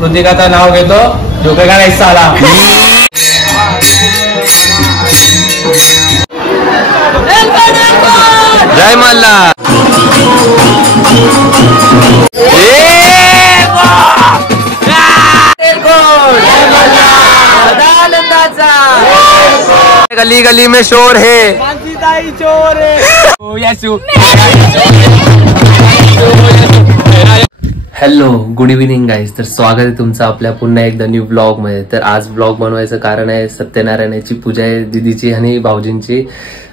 कृतिकाचं नाव घेतो, झोपेगा नाही साला. जय मल्ला. गली गली में शोर है, चोर है. Hello, good evening guys. तर स्वागत आहे तुमचं आपल्या पुन्हा एकदा न्यू ब्लॉग मध्ये. तर आज ब्लॉग बनवायचं कारण आहे सत्यनारायणाची पूजा आहे दीदीची आणि भाऊजींची.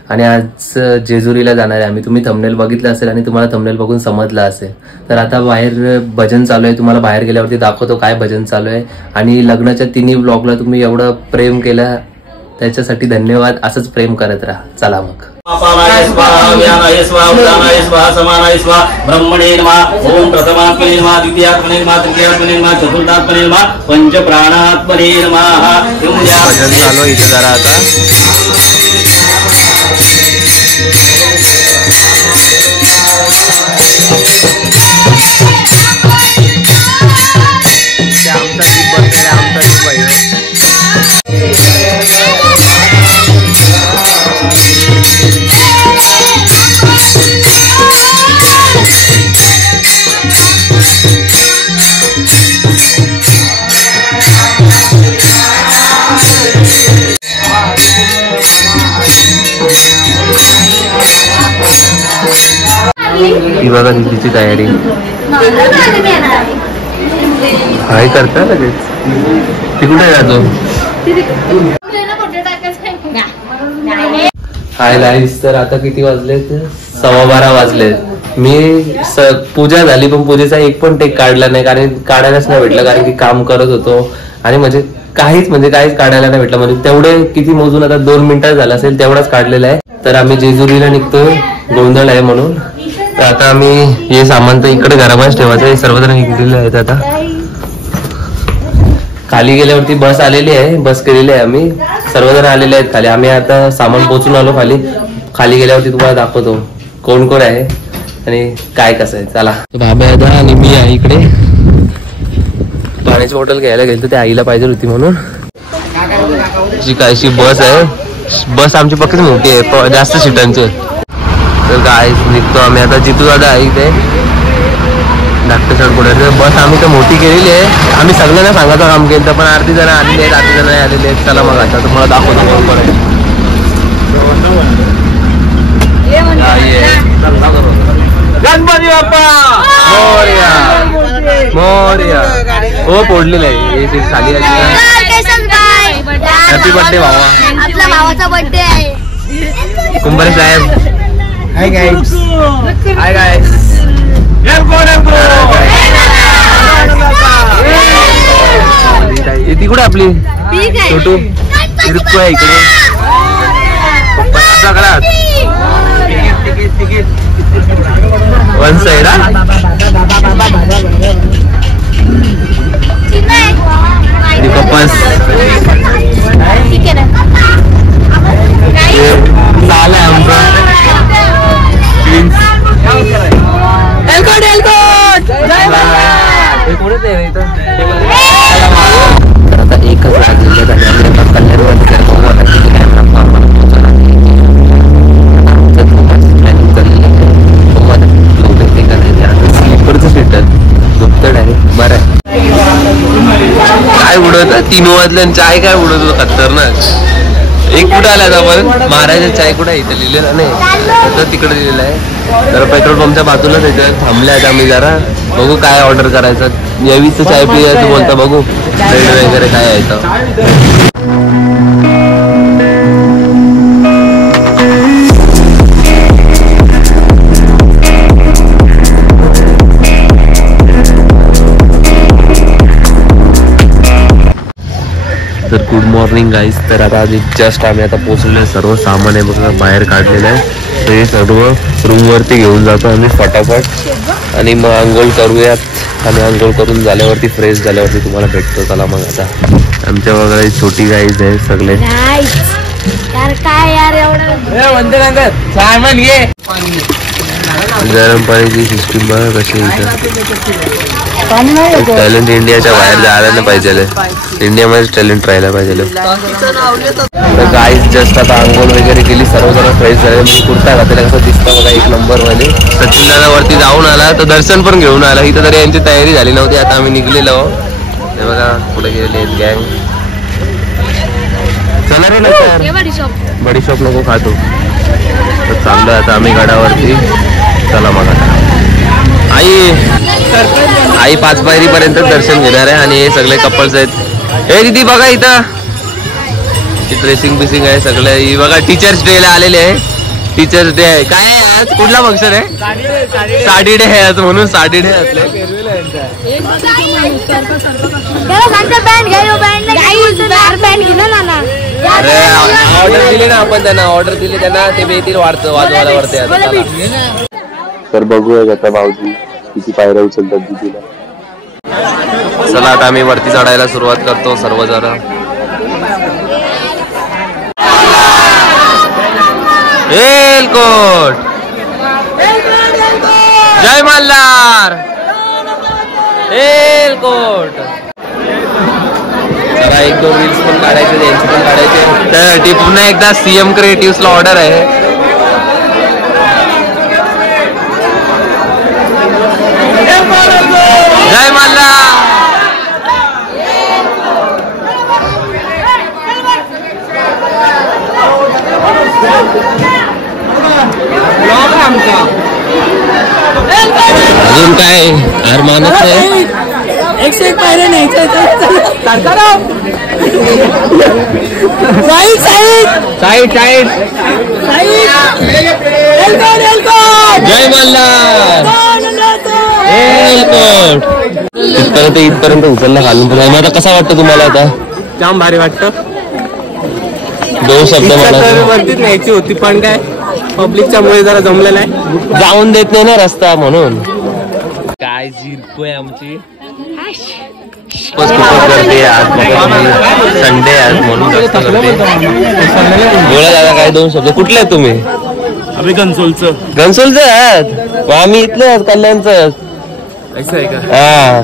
आणि आज जेजुरीला जाणार आहे आम्ही. तुम्ही थंबनेल बघितलं असेल आणि तुम्हाला थंबनेल बघून समजलं असेल. तर आता बाहेर भजन चालू आहे, तुम्हाला बाहेर गेल्यावरती दाखवतो काय भजन चालू आहे. आणि लग्नाच्या तिन्ही ब्लॉगला तुम्ही एवढं प्रेम केलं त्याच्यासाठी धन्यवाद. असंच प्रेम करत राहा. चला मग. ब्रह्मणे नमः. ओम प्रथमात्मने नमः, द्वितीयात्मने नमः, तृतीयात्मने नमः, चतुर्थात्मने नमः, पंच प्राणात्मने नमः. भजन चालू आहे इथे जरा आता. आमचा जीप बसलेला, आमचा जीप आहे. ही बघा दीदीची तयारी काय करता लगेच. ती कुठे जातो. Hi guys. तर आता किती वाजलेत, 12:15 वाजलेत. मी पूजा झाली पण पूजेचा एक पण टेक काढला नाही, कारण काढायलाच नाही भेटलं, कारण की काम करत होतो. आणि म्हणजे काहीच काढायला नाही भेटलं. म्हणजे तेवढे किती मोजून आता 2 मिनिटात झालं असेल तेवढाच काढलेला आहे. तर आम्ही जेजुरीला निघतोय, गोंधळ आहे म्हणून. तर आता आम्ही हे सामान तर इकडे घराबाहेर ठेवायचं. हे सर्वजण निघलेले आहेत. आता खाली गेल्यावरती बस आलेली आहे, बस केलेली आहे. आम्ही सर्वजण आलेले आहेत खाली. आम्ही आता सामान पोचून आलो खाली. खाली गेल्यावरती तुम्हाला दाखवतो कोण कोण आहे आणि काय कसं आहे. चला. बाबा आता आणि मी आहे इकडे. पाण्याची बॉटल घ्यायला गेलो, ते आईला पाहिजे होती म्हणून. जी कायशी बस आहे, बस आमची पक्कीच मोठी आहे, जास्त सीटांची. तर काय निघतो आम्ही आता. जितू दादा आहे इथे धाकटे पुढे. बस आम्ही तर मोठी केलेली आहे. आम्ही सगळ्यांना सांगायचं काम केलं, पण अर्धी जण आलेली आहेत, अर्धी जण आलेली आहेत. चला मग आता तुम्हाला दाखवतो बरोबर आहे. गणपती बाप्पा मोरया मोरया. हो फोडलेलं आहे हे सीट खाली. हॅपी बर्थडे भावा. आपल्या भावाचा बर्थडे आहे. कुंभारे साहेब. Hi guys. Hi guys. ती कुठे आपली छोटू तिरकू आहे इकडे. One side. पप्पास नाला आहे आमचा. आता एकच वाजलेलं आहे. आम्ही कल्याणमध्ये कॅमेरा प्लॅनिंग चाललेलं आहे. स्लीपरचं सीट झोपतं डायरेक्ट. बरं आहे. काय उडवत 3 वाजल्या चाय काय उडवत होतं खतरनाक. एक कुठं आला आता आपण महाराजा चाय कुठं आहे इथं लिहिलेलं नाही, आता तिकडे लिहिलेलं आहे. तर पेट्रोल पंपच्या बाजूलाच येतं. थांबले आहेत आम्ही जरा. बघू काय ऑर्डर करायचं. यावीचं चाय पियाचं बोलता. बघू ब्रेड वगैरे काय आहे इथं. तर गुड मॉर्निंग गाईज. तर आता जस्ट आम्ही आता पोहोचलेलो आहे. सर्व सामान आहे बघा बाहेर काढलेलं आहे. तर हे सर्व रूमवरती घेऊन जातो आम्ही फटाफट आणि मग आंघोळ करूयात. आणि आंघोळ करून झाल्यावरती फ्रेश झाल्यावरती तुम्हाला भेटतो. चला मग आता. आमच्या वगैरे छोटी गाईज आहे सगळे. यार काय यार एवढं सामान घे. गरम पाण्याची सिस्टीम बघा कशी टॅलेंट इंडियाच्या बाहेर जायला नाही पाहिजे. इंडियामध्ये टॅलेंट राहायला पाहिजे. तर गाईज जस्ट आता आंघोळ वगैरे केली, सर्वजण फ्रेश झाले. मी कुर्ता घातलेला कसं दिसतं बघा एक नंबर मध्ये. सचिन दादा वरती जाऊन आला तर दर्शन पण घेऊन आला. इथं तरी यांची तयारी झाली नव्हती. आता आम्ही निघलेलो. हे बघा पुढे गेलेले आहेत गँग. चला रे नंतर बडी शॉप नको खातो. तर चाललोय आता आम्ही गडावरती. चला मग आता आई 5 पायरीपर्यंत दर्शन घेणार आहे. आणि हे सगळे कपल्स आहेत. हे दीदी बघा इथं ड्रेसिंग बिसिंग आहे सगळं. ही बघा टीचर्स डे ला आलेले आहे. टीचर्स डे आहे. काय आहे आज? कुठला फंक्शन आहे? साडी डे आहे आज, म्हणून साडी डे असले. अरे ऑर्डर दिली ना आपण त्यांना, ऑर्डर दिली त्यांना, ते येतील वाजवायला वरती. तर बघूया आता भाऊजी किती पायऱ्या उचलतात दीदीला. चला आता आम्ही वरती चढायला सुरुवात करतो सर्वजण. एलकोट जय मल्हार. एलकोट. जरा 1-2 रील्स पण काढायचे, त्यांचे पण काढायचे. त्यासाठी पुन्हा एकदा CM क्रिएटिव्स ला ऑर्डर आहे. जय मल्हार. अजून काय अरमानच आहे. 101 पायऱ्या न्यायच्या. जय मल्हार. इथपर्यंत उचलला घालून तुला. आता कसा वाटतं तुम्हाला? आता जाम भारी वाटतं. 2 शब्द वरतीच न्यायची होती पण काय पब्लिकच्या मुळे जरा जमलं नाही. जाऊन देत नाही ना रस्ता म्हणून. काय जिरकोय आमची करते आज. संडे आज म्हणून बोला दादा काय 2 शब्द. कुठले आहेत तुम्ही? आम्ही घनसोलचं आहात. आम्ही इथले आहात कल्याणचं. असं आहे का? हा.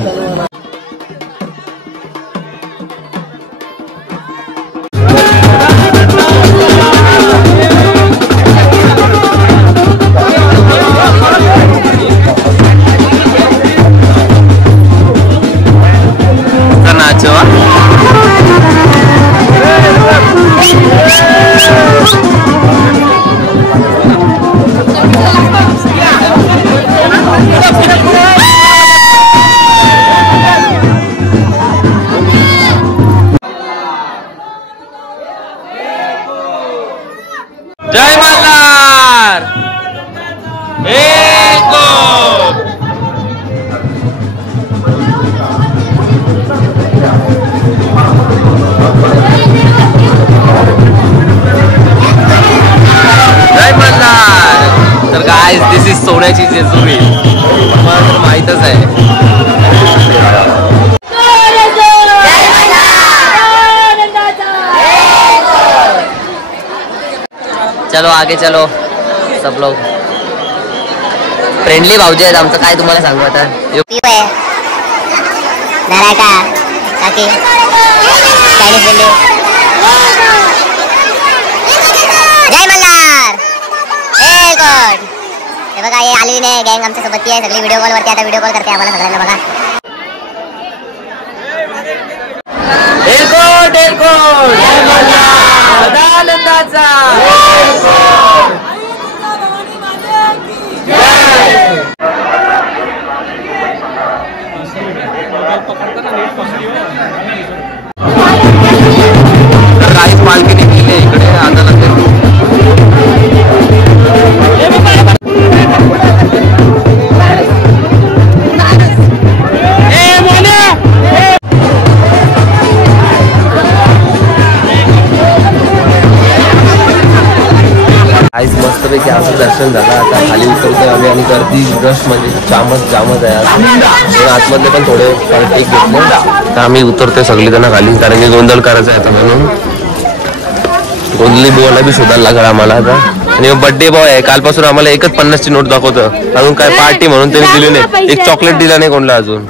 जय मल्हार. जय मल्हार. तर गाइस दिस इज सोन्याची जेजुरी. तुम्हाला तर माहीतच आहे. चलो आगे चलो सब लोग. फ्रेंडली भाऊजी आहेत आमचं. काय तुम्हाला सांगू आता. जय मल्हार. हे बघा हे आलेली नाही गँग आमच्या सोबत आहे सगळी. व्हिडिओ कॉल वरती आता व्हिडिओ कॉल करते आम्हाला सगळ्यांना. बघा एलकोट एलकोट सदानंदाचा. काहीच पालखी निघलेली इकडे आता लगेच. आज मस्तपैकी आमचं दर्शन झालं. आता खाली उतरतोय आम्ही आणि गर्दी रश म्हणजे जामच आहे. आतमधले पण थोडे टेक घेतले तर आम्ही उतरतोय सगळी जण खाली, कारण की गोंधळ करायचा आहे म्हणून. गोंधली बुवाला बी शोधायला लागला आम्हाला आता. आणि बर्थडे बॉय आहे, कालपासून आम्हाला एकच 50ची नोट दाखवतं. अजून काय पार्टी म्हणून त्यांनी दिली नाही, एक चॉकलेट दिला नाही कोणला अजून.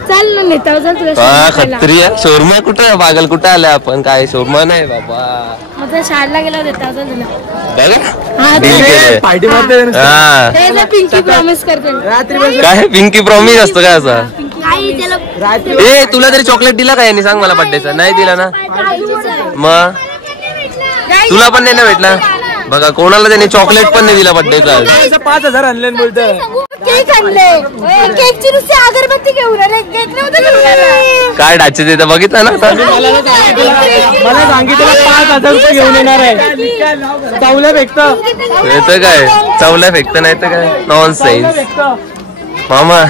हा खत्री आहे. शोरमा कुठे आहे पागल, कुठे आले आपण? काय शोरमा नाही बाबा, शाळेला गेला देता काय पिंकी प्रॉमिस असतं काय असं? ए तुला तरी चॉकलेट दिला का यांनी सांग मला बर्थडेचा? नाही दिला ना, मग तुला पण नाही ना भेटला. बघा कोणाला त्यांनी चॉकलेट पण नाही दिला बर्थडेचा. 5,000 आणले बोलतोय. केक आणले, केकची नुसती अगरबत्ती घेऊन आले, केक नव्हतं घेऊन आले. काय डाचे देतं बघितलं ना. मला सांगितलं 5,000 रुपये घेऊन येणार आहे. चावलं फेकतं येतं काय, चावला फेकतं नाही तर काय नॉन सेन्स. मामा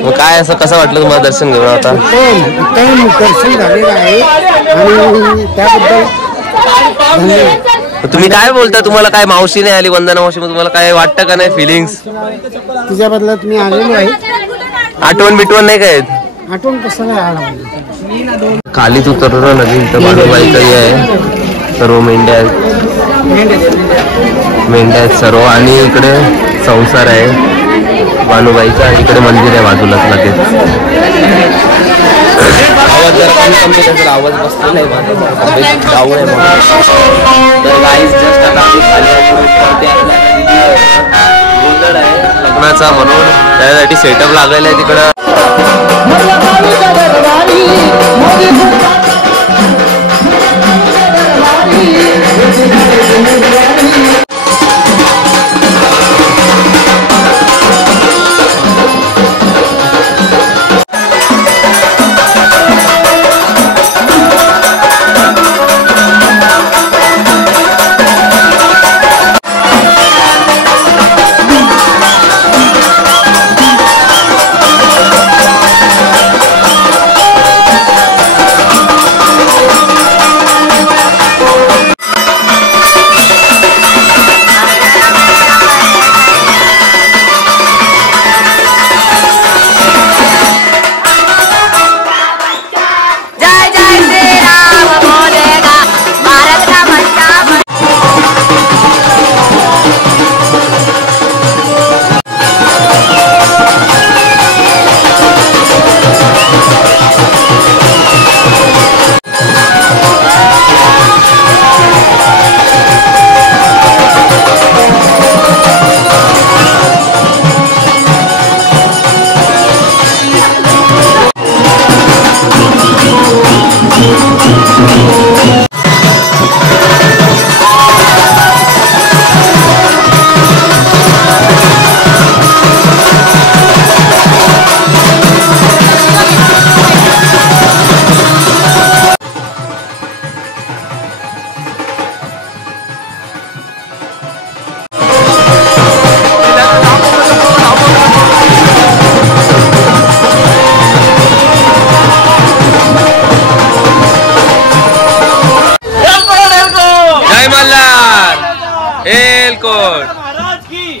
मग काय असं कसं वाटलं तुम्हाला दर्शन घेऊन? आता दर्शन झालेलं आहे आणि त्याबद्दल तुम्ही काय बोलता? तुम्हाला काय मावशी नाही आली, वंदना मावशी, मग तुम्हाला काय वाटतं का नाही फिलिंग्स? तिच्या बदल्यात मी आलेलो आहे. आठवण बिटवण नाही काय? आठवण कसं नाही आला. खालीच उतरलो नदी, इथं बाळूबाई काही आहे, सर्व मेंढ्या आहेत, मेंढ्या आहेत सर्व. आणि इकडे संसार आहे बाणूबाईचा, आणि इकडे मंदिर आहे बाजूलाच लगेच. आवाज जरा कमी असेल, आवाज बसतो नाही जाऊ आहे म्हणून. तर गाईज जस्ट आता आम्ही खाली गोंधळ आहे लग्नाचा म्हणून त्यासाठी सेटअप लागलेला आहे तिकडं.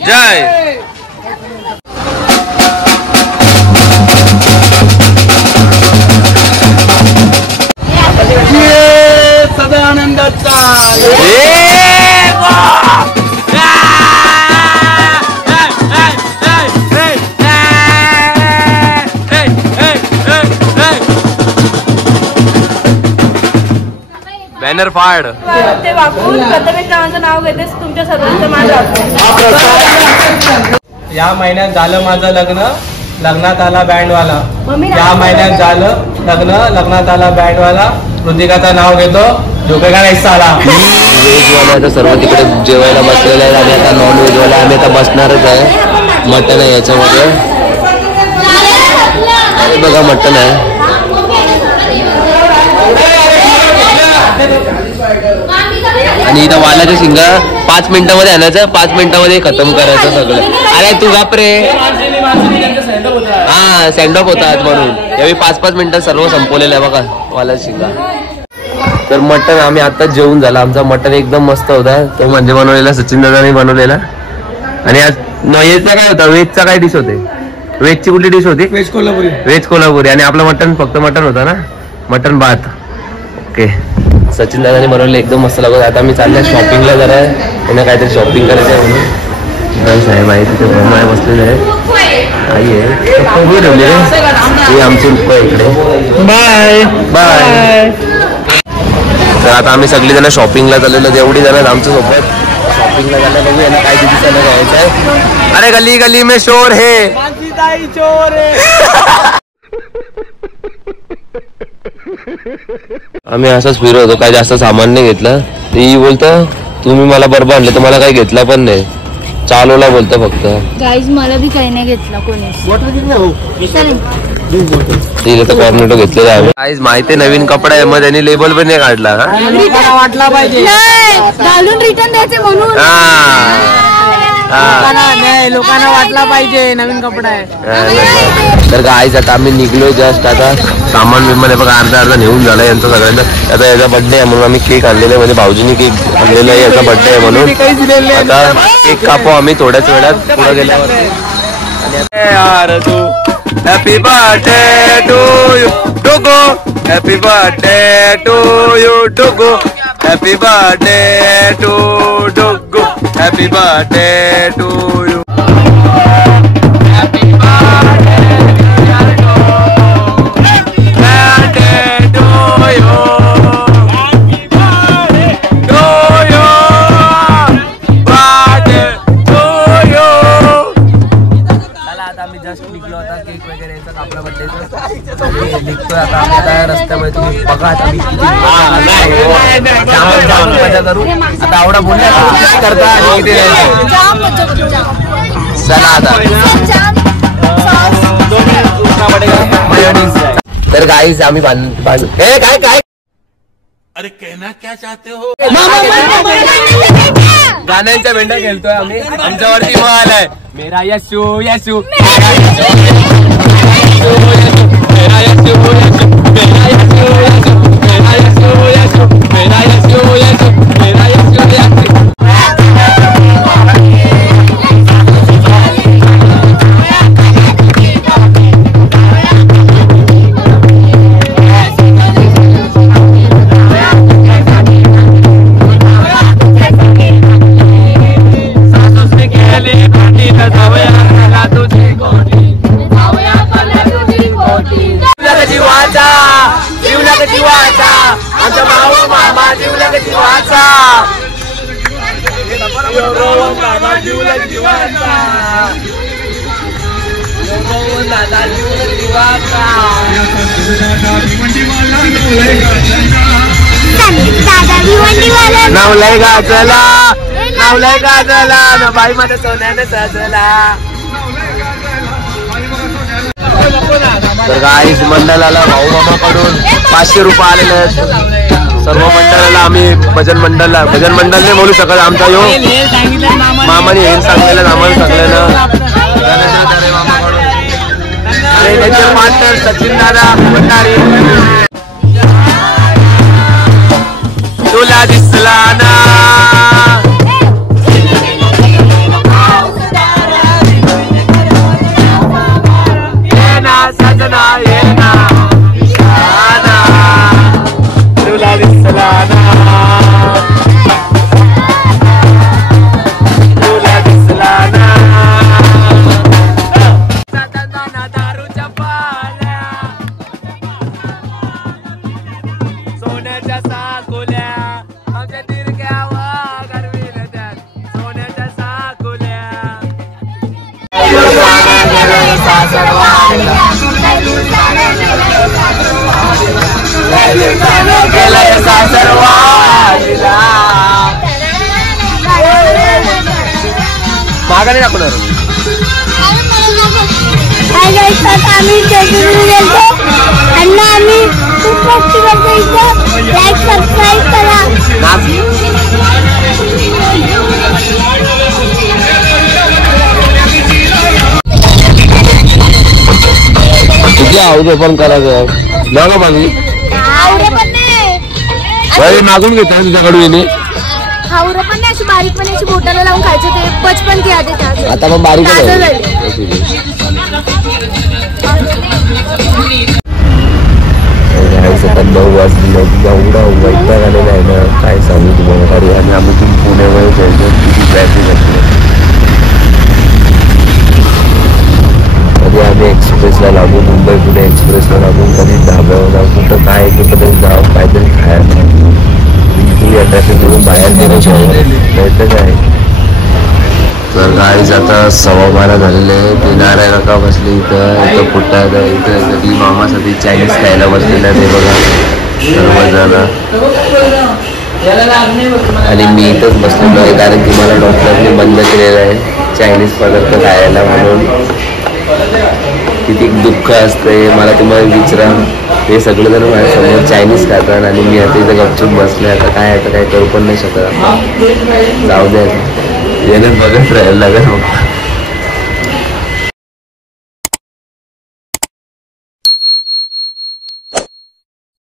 जय सदा आनंदाचा बॅनर फाड. ते वाकून प्रथमेश नावाचं नाव घेतेस तुमच्या सर्वांचं मान राखतो. या महिन्यात झालं माझं लग्न, लग्नात आला बँडवाला. या महिन्यात झालं लग्न, लग्नात आला बँडवाला. ऋतिकाचं नाव घेतो, झोपेगा नाही साला. व्हेजवाले आता सर्व तिकडे जेवायला बसलेले आहेत आणि आता नॉन व्हेजवाला आम्ही आता बसणारच आहे. मटन आहे याच्यामध्ये, बघा मटन आहे. आणि इथं वालाच्या शिंगा 5 मिनिटांमध्ये आणायचं, 5 मिनिटांमध्ये खतम करायचं सगळं. अरे तू बापरे, हा सँड ऑफ होता आज म्हणून यावेळी 5-5 मिनिटात सर्व संपवलेलं आहे बघा वालाच्या शिंगा. तर मटन आम्ही आता जेवून झाला. आमचा मटन एकदम मस्त होता, तो म्हणजे बनवलेला सचिन दादाने बनवलेला. आणि आज व्हेजचा काय होता, व्हेजचा काय डिश होते? व्हेजची कुठली डिश होती? व्हेज कोल्हापुरी. व्हेज कोल्हापुरी. आणि आपलं मटन फक्त मटन होता ना, मटन भात. ओके. सचिन दादाने बनवले एकदम मस्त लागत. आता मी चाललोय शॉपिंगला जरा त्यांना काहीतरी शॉपिंग करायचं आहे म्हणून. साहेब आहे तिथे ब्रह्मा बसलेले आहे. आई आहे उभे ठेवले हे आमचे रूप आहे इकडे. Bye bye. तर आता आम्ही सगळी जण शॉपिंगला चाललेलो. एवढी जण आमच्या सोबत शॉपिंगला जायला बघू यांना काय दिवसाला घ्यायचं आहे. अरे गली गली में शोर है. आम्ही असंच फिरत होतो. काय जास्त सामान नाही घेतलं. ती बोलतं तुम्ही मला बरोबर आणलं तर मला काही घेतला पण नाही. चालवला बोलतं फक्त. गाईज मला बी काही नाही घेतला कोणी. तिथे तर कॉर्नेटो घेतलेला आहे. काहीच माहिती नवीन कपडा आहे मग त्यांनी लेबल पण नाही काढला. वाटला पाहिजे घालून रिटर्न द्यायचे म्हणून. लोकांना वाटला पाहिजे नवीन कपडा आहे. तर गाईज आता आम्ही निघलो जस्ट. आता सामान बिमान बघा अर्धा नेऊन झाला यांचा सगळ्यांना. आता याचा बर्थडे आहे म्हणून आम्ही केक आणलेला आहे. म्हणजे भाऊजीने केक आणलेला आहे याचा बर्थडे आहे म्हणून. आता केक कापू आम्ही थोड्याच वेळात पुढे गेल्यावर. Happy birthday to you Dogo. Happy birthday to you Dogo. Happy birthday to Dogo. Happy birthday to you. Happy निघतोय आता आम्ही आता रस्त्यामध्ये. तुम्ही बघा आम्ही किती मजा करू. आता आवडा बोलल्या करता आणि किती चला आता. तर गाईज आम्ही काय काय अरे कहना क्या चाहते हो. गाण्यांच्या भेंड्या खेळतोय आम्ही. आमच्यावरती माल आहे मेरा यशू यशू मेरा यशू मेरा यशू मेरा यशू मेरा यशू मेरा यशू मेरा यशू. आमचा भाऊ मामा जीवला का जीवाचा. मामा जीवला जीवाचा. दादा जीवला जीवाचा. नवलय गाजला नवलय गाजला न बाई माझ्या सोन्याने सजला. तर गाईज मंडळाला भाऊ मामाकडून 500 रुपये आलेले आहेत. सर्व मंडळाला आम्ही भजन मंडळने बोलू शकत. आमचा यो मामाने हे सांगलेलं आम्हाला सगळ्यांना मामाकडून. आणि त्याचे मास्टर सचिन दादा भंडारी. तुला दिसला ना सजना ये ना तुला दिसला ना तुला दिसला ना. दारूच्या पाल्या सोन्याच्या साकोल्या आमच्या तिरक्यावर गरवील त्यात सोन्याच्या साकोल्या. मागाने दाखवणार आम्ही गेलो आणि आम्ही खूप मस्ती करतो इथं. लाईक सबस्क्राईब करा. किती आवडे पण करायचं बघा मागणी मागून घेता तुझ्याकडून येणे. हावरं पण नाही अशी बारीक पण अशी बोटाला लावून खायचं. ते बचपन की आधी आता पण बारीक 9 वाजले एवढा वैताग आलेला आहे ना काय सांगू तुम्हाला. अरे आणि आम्ही तुम्ही पुण्यामध्ये जायचं किती ट्रॅफिक असते. कधी आम्ही एक्सप्रेसला लागू मुंबई पुणे एक्सप्रेसला लागून कधी धाब्यावर जाऊ कुठं काय कुठं तरी जाऊ काहीतरी खायला तुम्ही ट्रॅफिकमधून बाहेर गेलं नाही तर काय. तर गाडीच आता 12:15 झालेले आहे. ते नारायण काका बसले इथं पुट्टा इथं कधी मामासाठी चायनीज खायला बसलेलं ते बघा सर्वजण. आणि मी इथंच बसलेलो आहे कारण की मला डॉक्टरने बंद केलेलं आहे चायनीज पदार्थ खायला म्हणून. किती दुःख असतंय मला तुम्हाला विचारा. ते सगळेजण माझ्यासमोर चायनीज खातात आणि मी आता इथं गपचूप बसले. आता काय करू पण नाही शकत. जाऊ द्या येणं बघत राहायला लागेल मग.